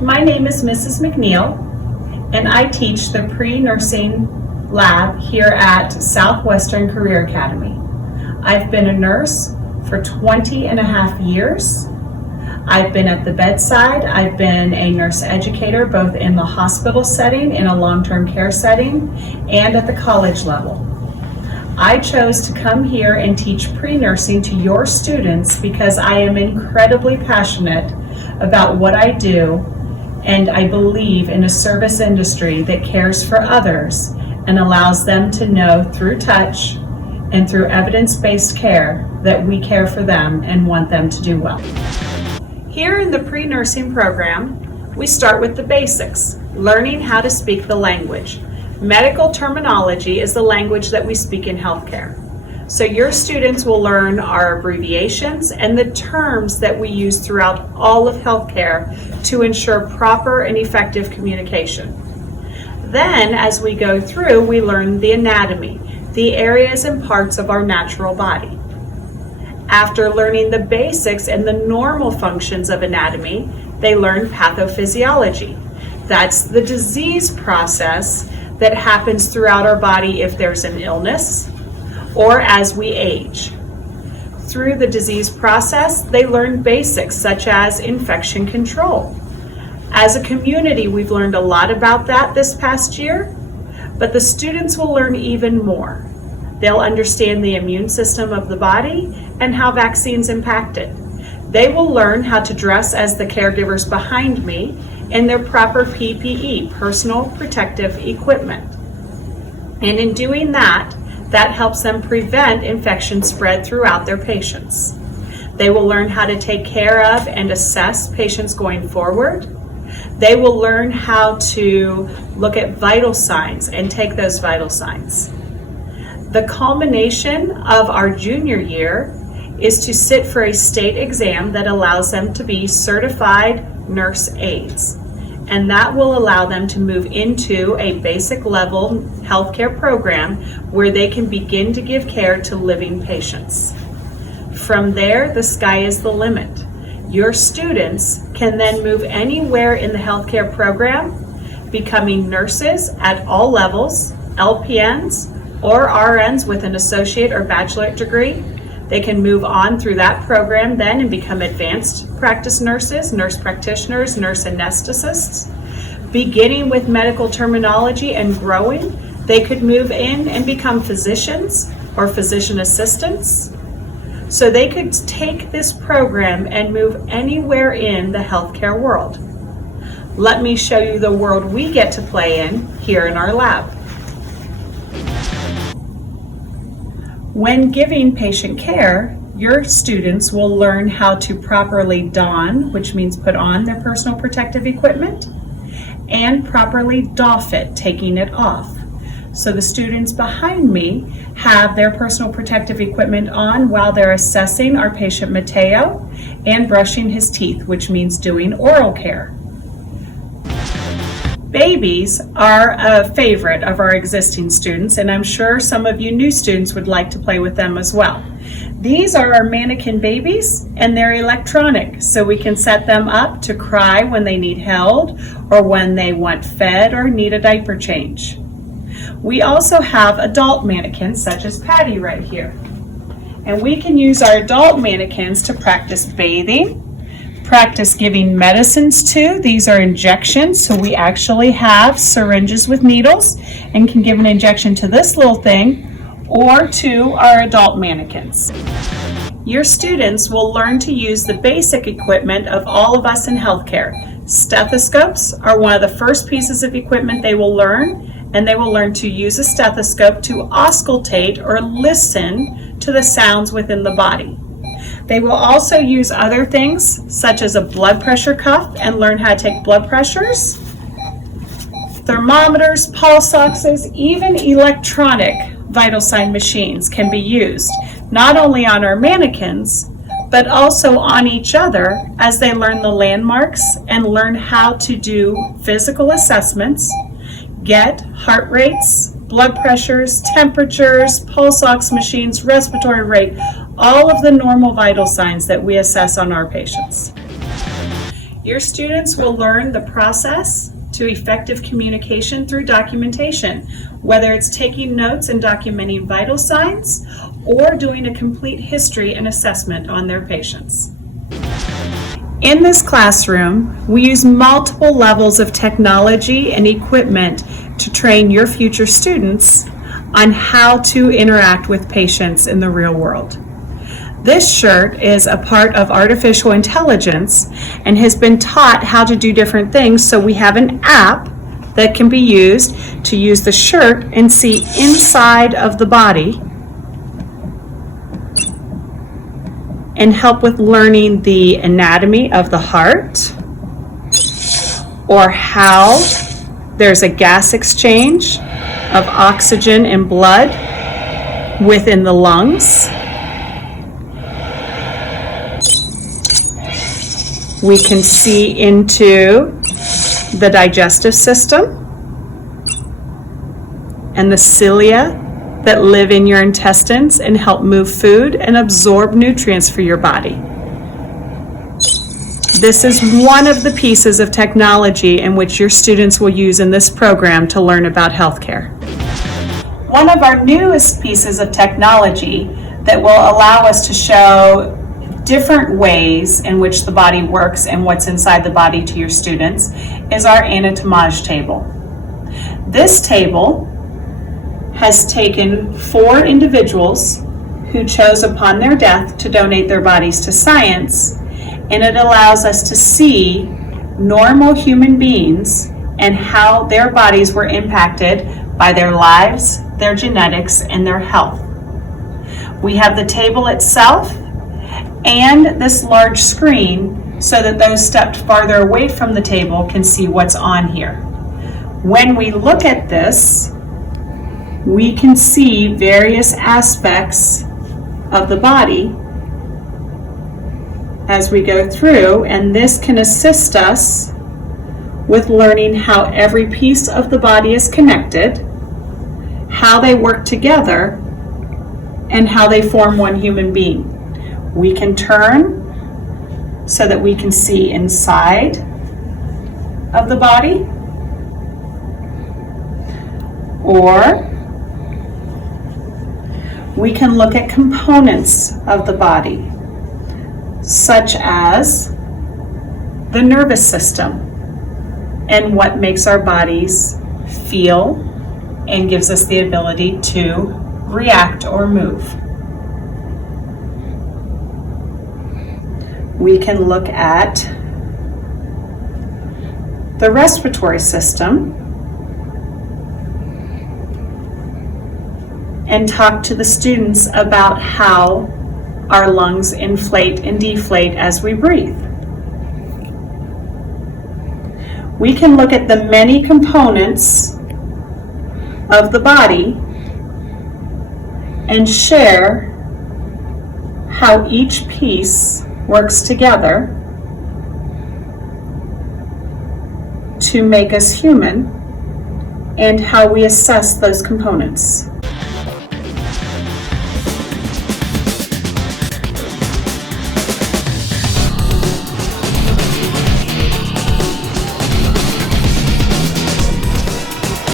My name is Mrs. McNeil, and I teach the pre-nursing lab here at Southwestern Career Academy. I've been a nurse for 20 and a half years. I've been at the bedside. I've been a nurse educator both in the hospital setting, in a long-term care setting, and at the college level. I chose to come here and teach pre-nursing to your students because I am incredibly passionate about what I do, and I believe in a service industry that cares for others and allows them to know through touch and through evidence-based care that we care for them and want them to do well. Here in the pre-nursing program, we start with the basics, learning how to speak the language. Medical terminology is the language that we speak in healthcare. So your students will learn our abbreviations and the terms that we use throughout all of healthcare to ensure proper and effective communication. Then, as we go through, we learn the anatomy, the areas and parts of our natural body. After learning the basics and the normal functions of anatomy, they learn pathophysiology. That's the disease process that happens throughout our body if there's an illness or as we age. Through the disease process, they learn basics such as infection control. As a community, we've learned a lot about that this past year, but the students will learn even more. They'll understand the immune system of the body and how vaccines impact it. They will learn how to dress as the caregivers behind me in their proper PPE, personal protective equipment. And in doing that, that helps them prevent infection spread throughout their patients. They will learn how to take care of and assess patients going forward. They will learn how to look at vital signs and take those vital signs. The culmination of our junior year is to sit for a state exam that allows them to be certified nurse aides. And that will allow them to move into a basic level healthcare program where they can begin to give care to living patients. From there, the sky is the limit. Your students can then move anywhere in the healthcare program, becoming nurses at all levels, LPNs or RNs with an associate or bachelorate degree. They can move on through that program then and become advanced practice nurses, nurse practitioners, nurse anesthetists. Beginning with medical terminology and growing, they could move in and become physicians or physician assistants. So they could take this program and move anywhere in the healthcare world. Let me show you the world we get to play in here in our lab. When giving patient care, your students will learn how to properly don, which means put on their personal protective equipment, and properly doff it, taking it off. So the students behind me have their personal protective equipment on while they're assessing our patient Mateo and brushing his teeth, which means doing oral care. Babies are a favorite of our existing students, and I'm sure some of you new students would like to play with them as well. These are our mannequin babies, and they're electronic, so we can set them up to cry when they need held or when they want fed or need a diaper change. We also have adult mannequins such as Patty right here, and we can use our adult mannequins to practice bathing, practice giving medicines to. These are injections, so we actually have syringes with needles and can give an injection to this little thing or to our adult mannequins. Your students will learn to use the basic equipment of all of us in healthcare. Stethoscopes are one of the first pieces of equipment they will learn, and they will learn to use a stethoscope to auscultate or listen to the sounds within the body. They will also use other things such as a blood pressure cuff and learn how to take blood pressures, thermometers, pulse oxes, even electronic vital sign machines can be used, not only on our mannequins, but also on each other as they learn the landmarks and learn how to do physical assessments, get heart rates, blood pressures, temperatures, pulse ox machines, respiratory rate, all of the normal vital signs that we assess on our patients. Your students will learn the process to effective communication through documentation, whether it's taking notes and documenting vital signs or doing a complete history and assessment on their patients. In this classroom, we use multiple levels of technology and equipment to train your future students on how to interact with patients in the real world. This shirt is a part of artificial intelligence and has been taught how to do different things, so we have an app that can be used to use the shirt and see inside of the body and help with learning the anatomy of the heart, or how there's a gas exchange of oxygen and blood within the lungs. We can see into the digestive system and the cilia that live in your intestines and help move food and absorb nutrients for your body. This is one of the pieces of technology in which your students will use in this program to learn about healthcare. One of our newest pieces of technology that will allow us to show different ways in which the body works and what's inside the body to your students is our anatomage table. This table has taken 4 individuals who chose upon their death to donate their bodies to science, and it allows us to see normal human beings and how their bodies were impacted by their lives, their genetics, and their health. We have the table itself and this large screen so that those stepped farther away from the table can see what's on here. When we look at this, we can see various aspects of the body as we go through, and this can assist us with learning how every piece of the body is connected, how they work together, and how they form one human being. We can turn so that we can see inside of the body, or we can look at components of the body, such as the nervous system and what makes our bodies feel and gives us the ability to react or move. We can look at the respiratory system and talk to the students about how our lungs inflate and deflate as we breathe. We can look at the many components of the body and share how each piece works together to make us human and how we assess those components.